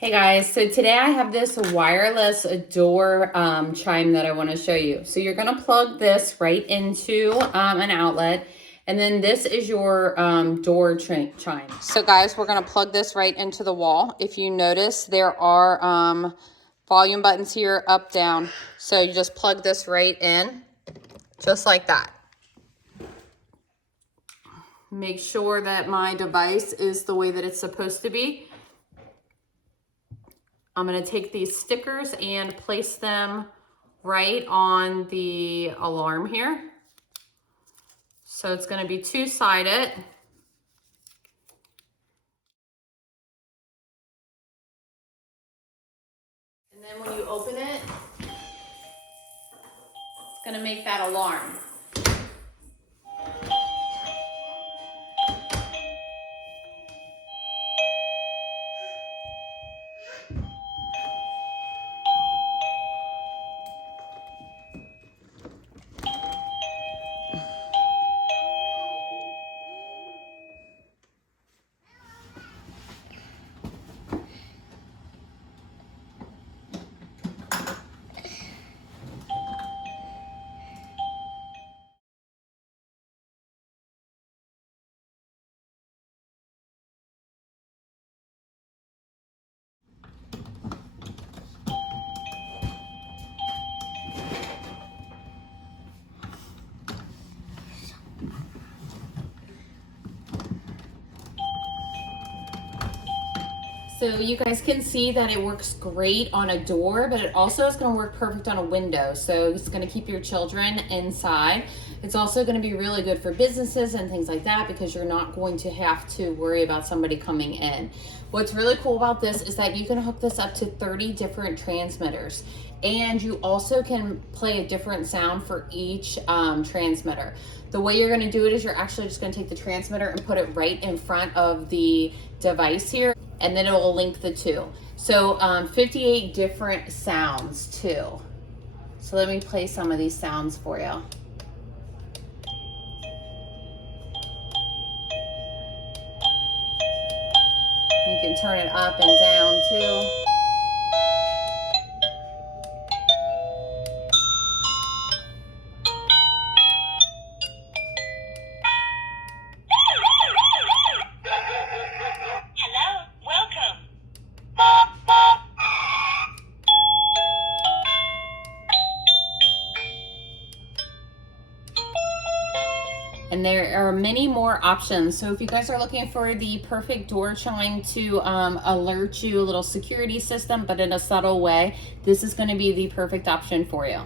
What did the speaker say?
Hey guys, so today I have this wireless door chime that I want to show you. So you're going to plug this right into an outlet, and then this is your door chime. So guys, we're going to plug this right into the wall. If you notice, there are volume buttons here, up, down. So you just plug this right in, just like that. Make sure that my device is the way that it's supposed to be. I'm going to take these stickers and place them right on the alarm here. So it's going to be two-sided. And then when you open it, it's going to make that alarm. So you guys can see that it works great on a door, but it also is going to work perfect on a window. So it's going to keep your children inside. It's also going to be really good for businesses and things like that because you're not going to have to worry about somebody coming in. What's really cool about this is that you can hook this up to 30 different transmitters. And you also can play a different sound for each transmitter. The way you're going to do it is you're actually just going to take the transmitter and put it right in front of the device here, and then it will link the two. So 58 different sounds too. So let me play some of these sounds for you. You can turn it up and down too. And there are many more options. So if you guys are looking for the perfect door chime to alert you, a little security system, but in a subtle way, this is going to be the perfect option for you.